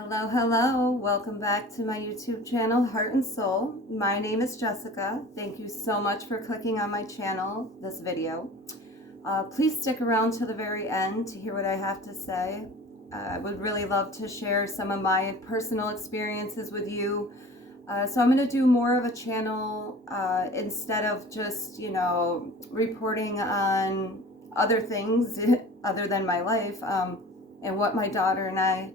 Hello, hello. Welcome back to my YouTube channel, Heart and Soul. My name is Jessica. Thank you so much for clicking on my channel, this video. Please stick around to the very end to hear what I have to say. I would really love to share some of my personal experiences with you. So I'm going to do more of a channel instead of just, reporting on other things other than my life and what my daughter and I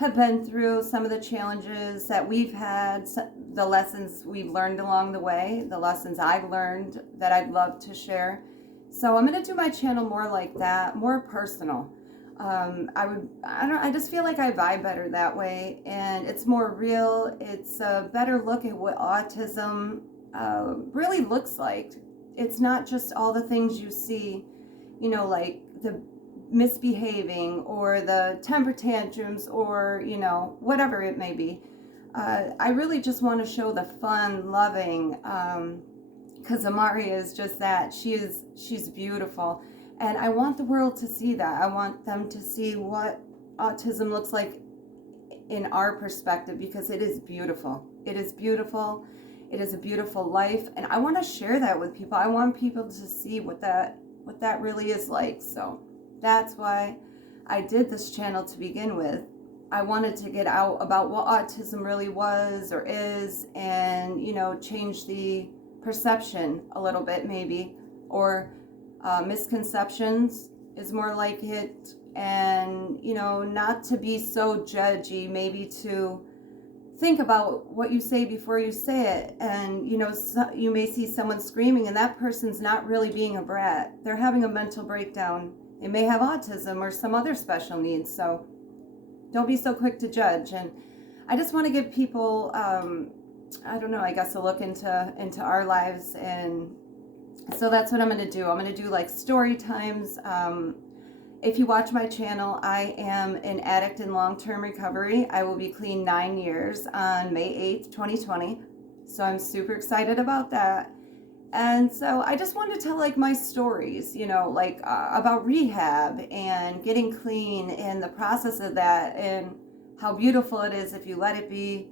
have been through, some of the challenges that we've had, the lessons we've learned along the way, the lessons I've learned that I'd love to share. So I'm going to do my channel more like that, more personal. I just feel like I vibe better that way, and it's more real. It's a better look at what autism really looks like. It's not just all the things you see, like the misbehaving or the temper tantrums or whatever it may be. I really just want to show the fun, loving, because Amari is just that. She's beautiful, and I want the world to see that. I want them to see what autism looks like in our perspective, because it is beautiful. It is beautiful. It is a beautiful life, and I want to share that with people. I want people to see what that really is like. So that's why I did this channel to begin with. I wanted to get out about what autism really was or is, and change the perception a little bit, maybe, or misconceptions is more like it, and not to be so judgy, maybe to think about what you say before you say it. And you may see someone screaming and that person's not really being a brat. They're having a mental breakdown. They may have autism or some other special needs. So don't be so quick to judge. And I just want to give people, I guess a look into our lives. And so that's what I'm going to do. I'm going to do like story times. If you watch my channel, I am an addict in long-term recovery. I will be clean 9 years on May 8th, 2020. So I'm super excited about that. And so I just want to tell like my stories, about rehab and getting clean and the process of that, and how beautiful it is if you let it be,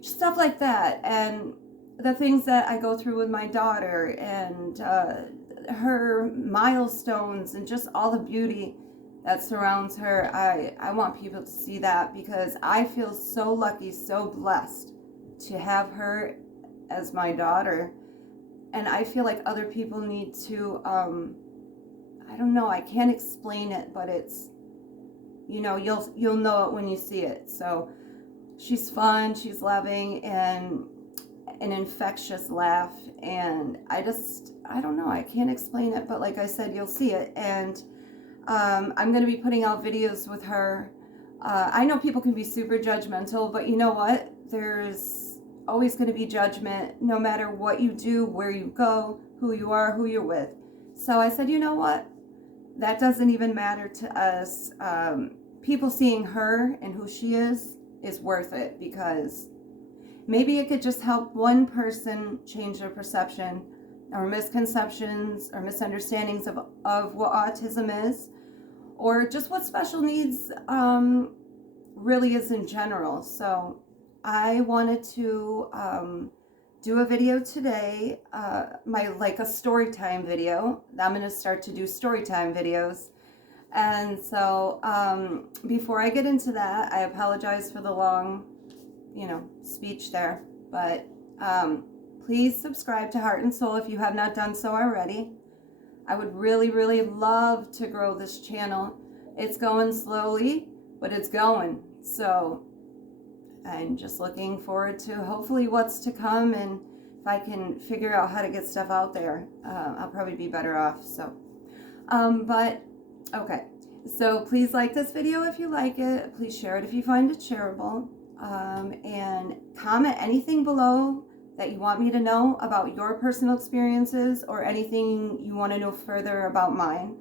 stuff like that. And the things that I go through with my daughter, and her milestones, and just all the beauty that surrounds her. I want people to see that, because I feel so lucky, so blessed to have her as my daughter. And I feel like other people need to, I don't know, I can't explain it, but it's, you'll know it when you see it. So she's fun, she's loving, and an infectious laugh. And I don't know, I can't explain it, but like I said, you'll see it. And I'm going to be putting out videos with her. I know people can be super judgmental, but you know what? There's always going to be judgment, no matter what you do, where you go, who you are, who you're with. So I said, you know what? That doesn't even matter to us. People seeing her and who she is worth it, because maybe it could just help one person change their perception or misconceptions or misunderstandings of what autism is, or just what special needs really is in general. So I wanted to do a video today, a story time video. I'm going to start to do story time videos. And so before I get into that, I apologize for the long, speech there. But please subscribe to Heart and Soul if you have not done so already. I would really, really love to grow this channel. It's going slowly, but it's going. So I'm just looking forward to hopefully what's to come, and if I can figure out how to get stuff out there, I'll probably be better off. So, but okay. So please like this video if you like it. Please share it if you find it shareable, and comment anything below that you want me to know about your personal experiences, or anything you want to know further about mine.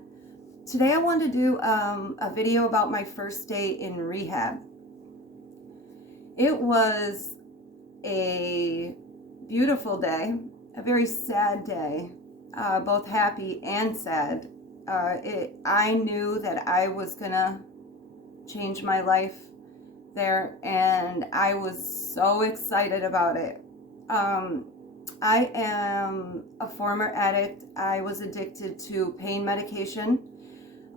Today I want to do a video about my first day in rehab. It was a beautiful day, a very sad day, both happy and sad. I knew that I was gonna change my life there, and I was so excited about it. I am a former addict. I was addicted to pain medication,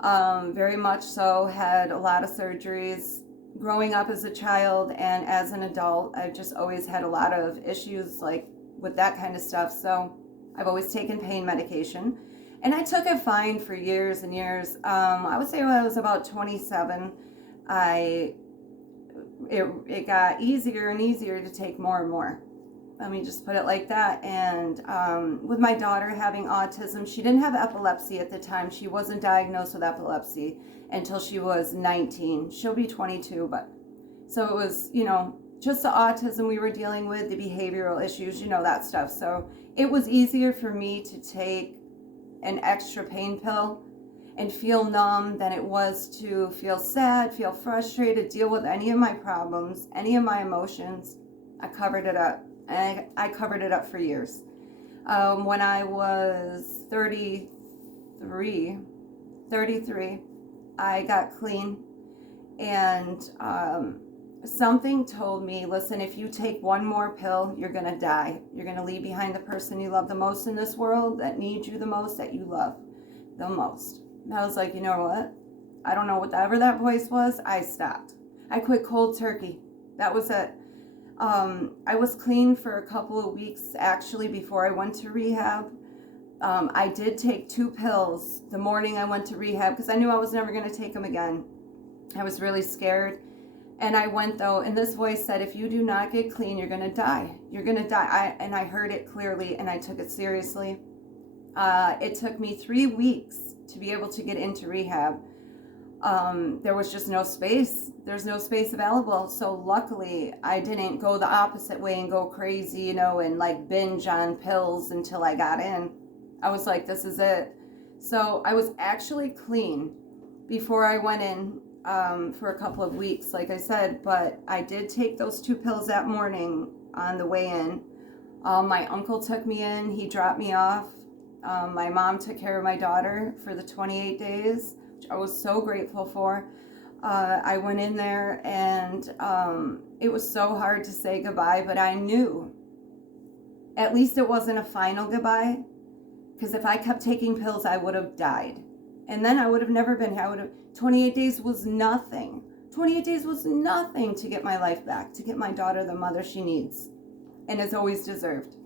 very much so, had a lot of surgeries. Growing up as a child and as an adult, I've just always had a lot of issues like with that kind of stuff. So I've always taken pain medication. And I took it fine for years and years. I would say when I was about 27, it got easier and easier to take more and more. Let me just put it like that. And with my daughter having autism, she didn't have epilepsy at the time. She wasn't diagnosed with epilepsy until she was 19. She'll be 22, but so it was, just the autism we were dealing with, the behavioral issues, that stuff. So it was easier for me to take an extra pain pill and feel numb than it was to feel sad, feel frustrated, deal with any of my problems, any of my emotions. I covered it up. And I covered it up for years. When I was 33, I got clean, and something told me, listen, if you take one more pill, you're going to die. You're going to leave behind the person you love the most in this world, that needs you the most, that you love the most. And I was like, you know what? I don't know, whatever that voice was, I stopped. I quit cold turkey. That was it. I was clean for a couple of weeks actually before I went to rehab. I did take 2 pills the morning I went to rehab because I knew I was never going to take them again. I was really scared. And I went though, and this voice said, if you do not get clean, you're going to die. You're going to die. And I heard it clearly, and I took it seriously. It took me 3 weeks to be able to get into rehab. There was just no space. There's no space available. So luckily I didn't go the opposite way and go crazy, and like binge on pills until I got in. I was like, this is it. So I was actually clean before I went in for a couple of weeks, like I said, but I did take those 2 pills that morning on the way in. My uncle took me in. He dropped me off. My mom took care of my daughter for the 28 days. I was so grateful for. I went in there, and it was so hard to say goodbye, but I knew at least it wasn't a final goodbye, because if I kept taking pills, I would have died. And then I would have never been here. 28 days was nothing. 28 days was nothing to get my life back, to get my daughter the mother she needs and has always deserved.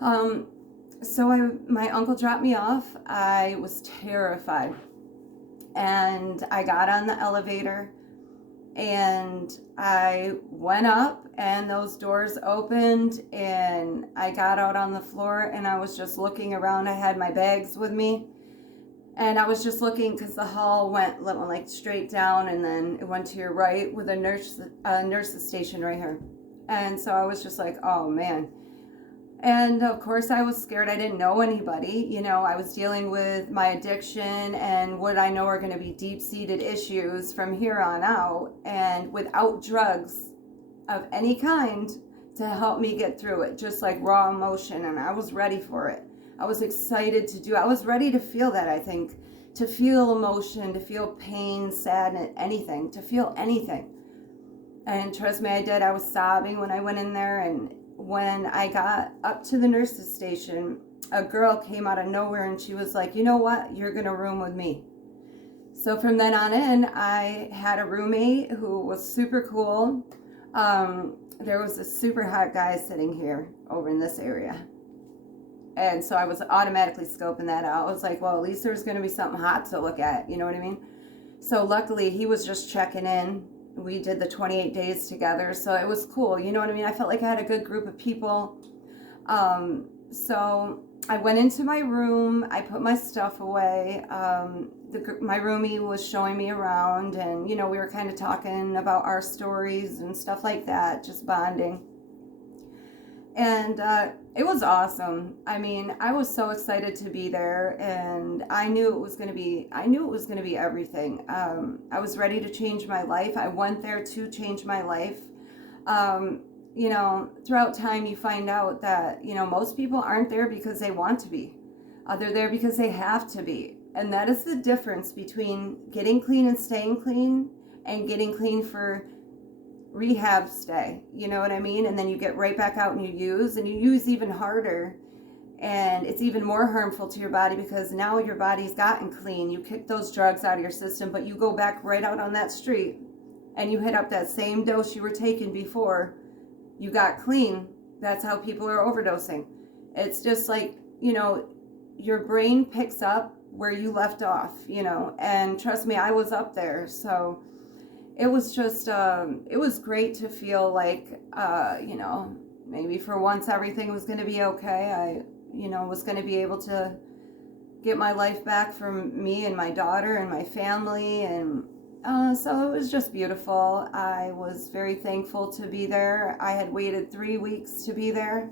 So my uncle dropped me off. I was terrified. And I got on the elevator, and I went up, and those doors opened, and I got out on the floor, and I was just looking around. I had my bags with me, and I was just looking because the hall went like straight down, and then it went to your right with a nurse's station right here. And so I was just like, oh man. And of course I was scared. I didn't know anybody. I was dealing with my addiction and what I know are going to be deep-seated issues from here on out, and without drugs of any kind to help me get through it, just like raw emotion. And I was ready for it. I was excited I was ready to feel that, I think, to feel emotion, to feel pain, sadness, anything, to feel anything. And trust me, I did. I was sobbing when I went in there. And when I got up to the nurse's station, a girl came out of nowhere, and she was like, you know what? You're going to room with me. So from then on in, I had a roommate who was super cool. There was a super hot guy sitting here over in this area. And so I was automatically scoping that out. I was like, well, at least there's going to be something hot to look at. You know what I mean? So luckily, he was just checking in. We did the 28 days together, so it was cool. You know what I mean? I felt like I had a good group of people. So I went into my room. I put my stuff away. My roomie was showing me around, and, we were kind of talking about our stories and stuff like that, just bonding. And it was awesome. I mean, I was so excited to be there, and I knew it was going to be everything. I was ready to change my life. I went there to change my life. Throughout time, you find out that, most people aren't there because they want to be. They're there because they have to be. And that is the difference between getting clean and staying clean, and getting clean for rehab stay, you know what I mean? And then you get right back out and you use even harder, and it's even more harmful to your body because now your body's gotten clean. You kick those drugs out of your system, but you go back right out on that street and you hit up that same dose you were taking before you got clean. That's how people are overdosing. It's just like, you know, your brain picks up where you left off, you know, and trust me, I was up there. So it was just, it was great to feel like, you know, maybe for once everything was going to be okay. I, you know, was going to be able to get my life back from me and my daughter and my family. And so it was just beautiful. I was very thankful to be there. I had waited 3 weeks to be there,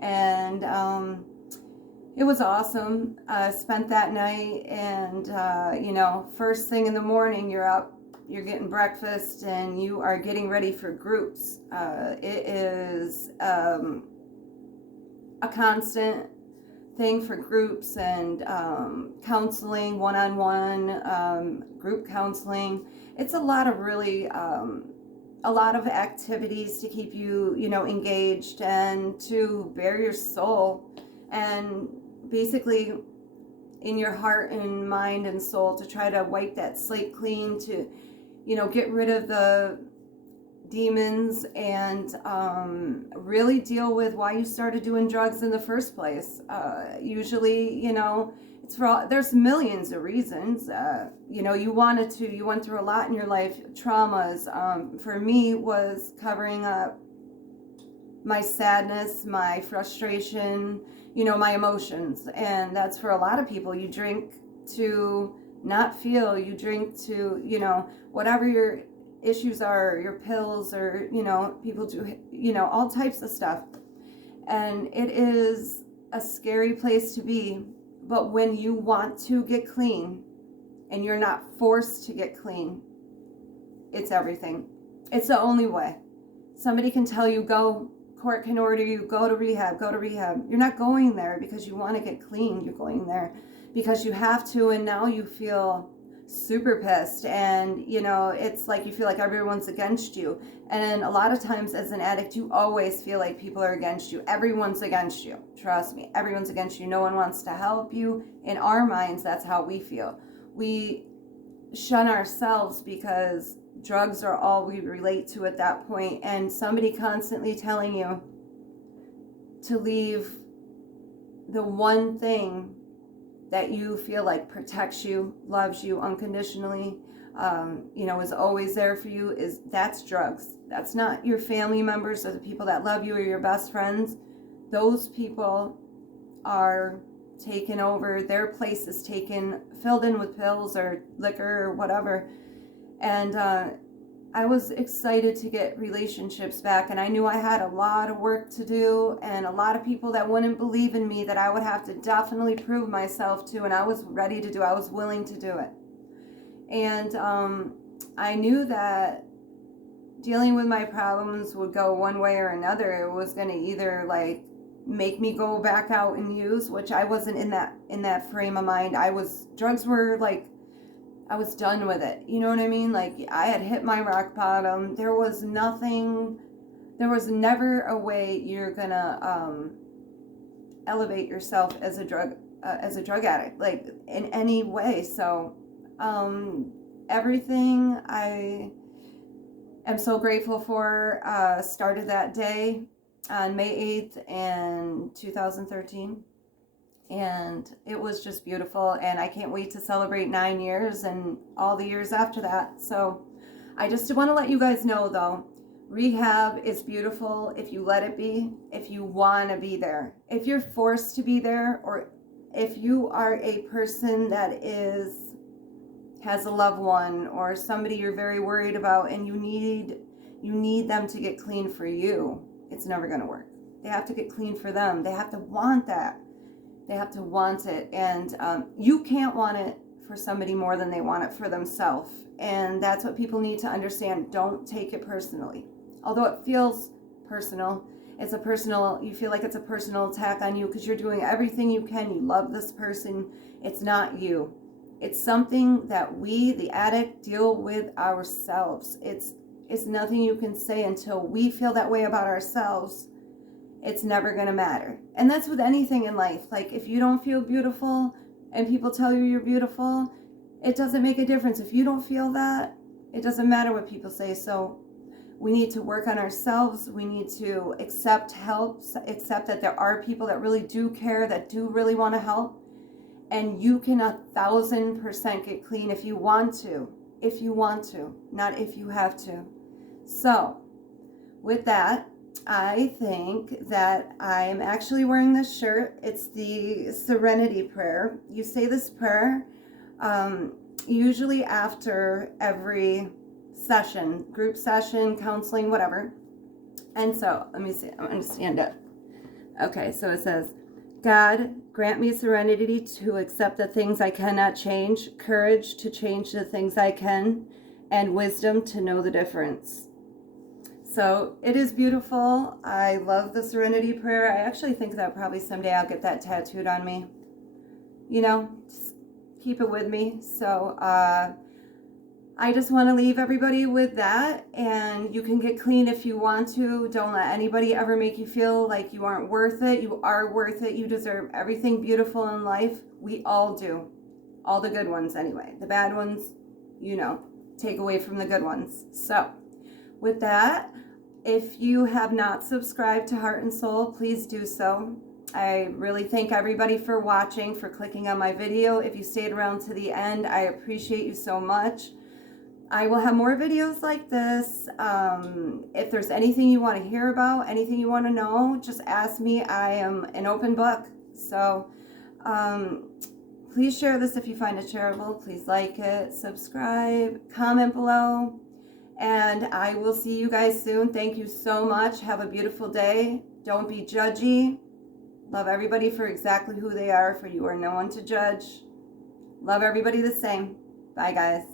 and it was awesome. Spent that night, and you know, first thing in the morning, you're up, you're getting breakfast, and you are getting ready for groups. It is a constant thing for groups and counseling, one-on-one, group counseling. It's a lot of really, a lot of activities to keep you, you know, engaged and to bare your soul and basically in your heart and mind and soul to try to wipe that slate clean, to, you know, get rid of the demons and really deal with why you started doing drugs in the first place. Usually, you know, it's for all, there's millions of reasons. You know, you went through a lot in your life, traumas. For me, was covering up my sadness, my frustration, you know, my emotions. And that's for a lot of people. You drink to not feel, you drink to, you know, whatever your issues are, your pills, or, you know, people do, you know, all types of stuff. And it is a scary place to be. But when you want to get clean and you're not forced to get clean, it's everything. It's the only way. Somebody can tell you, go, court can order you, go to rehab, go to rehab. You're not going there because you want to get clean. You're going there because you have to, and now you feel super pissed, and you know, it's like you feel like everyone's against you. And a lot of times as an addict, you always feel like people are against you. Everyone's against you. Trust me, everyone's against you. No one wants to help you. In our minds, that's how we feel. We shun ourselves because drugs are all we relate to at that point, and somebody constantly telling you to leave the one thing that you feel like protects you, loves you unconditionally, you know, is always there for you, that's drugs. That's not your family members or the people that love you or your best friends. Those people are taken over, their place is taken, filled in with pills or liquor or whatever. And I was excited to get relationships back, and I knew I had a lot of work to do and a lot of people that wouldn't believe in me that I would have to definitely prove myself to, and I was ready to do, I was willing to do it. And I knew that dealing with my problems would go one way or another. It was going to either like make me go back out and use, which I wasn't in that frame of mind. Drugs were like, I was done with it. You know what I mean? Like, I had hit my rock bottom. There was never a way you're gonna elevate yourself as a drug addict, like in any way. So everything I am so grateful for started that day on May 8th in 2013. And it was just beautiful, and I can't wait to celebrate 9 years and all the years after that. So I just want to let you guys know, though, rehab is beautiful if you let it be, if you want to be there. If you're forced to be there, or if you are a person that has a loved one or somebody you're very worried about, and you need them to get clean for you, it's never going to work. They have to get clean for them. They have to want that. They have to want it, and you can't want it for somebody more than they want it for themselves. And that's what people need to understand. Don't take it personally. Although it feels personal, you feel like it's a personal attack on you because you're doing everything you can. You love this person. It's not you. It's something that we, the addict, deal with ourselves. is nothing you can say until we feel that way about ourselves. It's never going to matter. And that's with anything in life. Like if you don't feel beautiful and people tell you you're beautiful, it doesn't make a difference. If you don't feel that, it doesn't matter what people say. So we need to work on ourselves. We need to accept help, accept that there are people that really do care, that do really want to help. And you can 1,000% get clean if you want to. If you want to, not if you have to. So with that, I think that I am actually wearing this shirt. It's the Serenity Prayer. You say this prayer usually after every session, group session, counseling, whatever. And so, let me see, I'm going to stand up. Okay, so it says, God, grant me serenity to accept the things I cannot change, courage to change the things I can, and wisdom to know the difference. So it is beautiful. I love the Serenity Prayer. I actually think that probably someday I'll get that tattooed on me. You know, just keep it with me. So I just want to leave everybody with that. And you can get clean if you want to. Don't let anybody ever make you feel like you aren't worth it. You are worth it. You deserve everything beautiful in life. We all do. All the good ones anyway. The bad ones, you know, take away from the good ones. So with that, if you have not subscribed to Heart and Soul, please do so. I really thank everybody for watching, for clicking on my video. If you stayed around to the end, I appreciate you so much. I will have more videos like this. If there's anything you want to hear about, anything you want to know, just ask me. I am an open book. So please share this if you find it shareable. Please like it, subscribe, comment below. And I will see you guys soon. Thank you so much. Have a beautiful day. Don't be judgy. Love everybody for exactly who they are, for you are no one to judge. Love everybody the same. Bye, guys.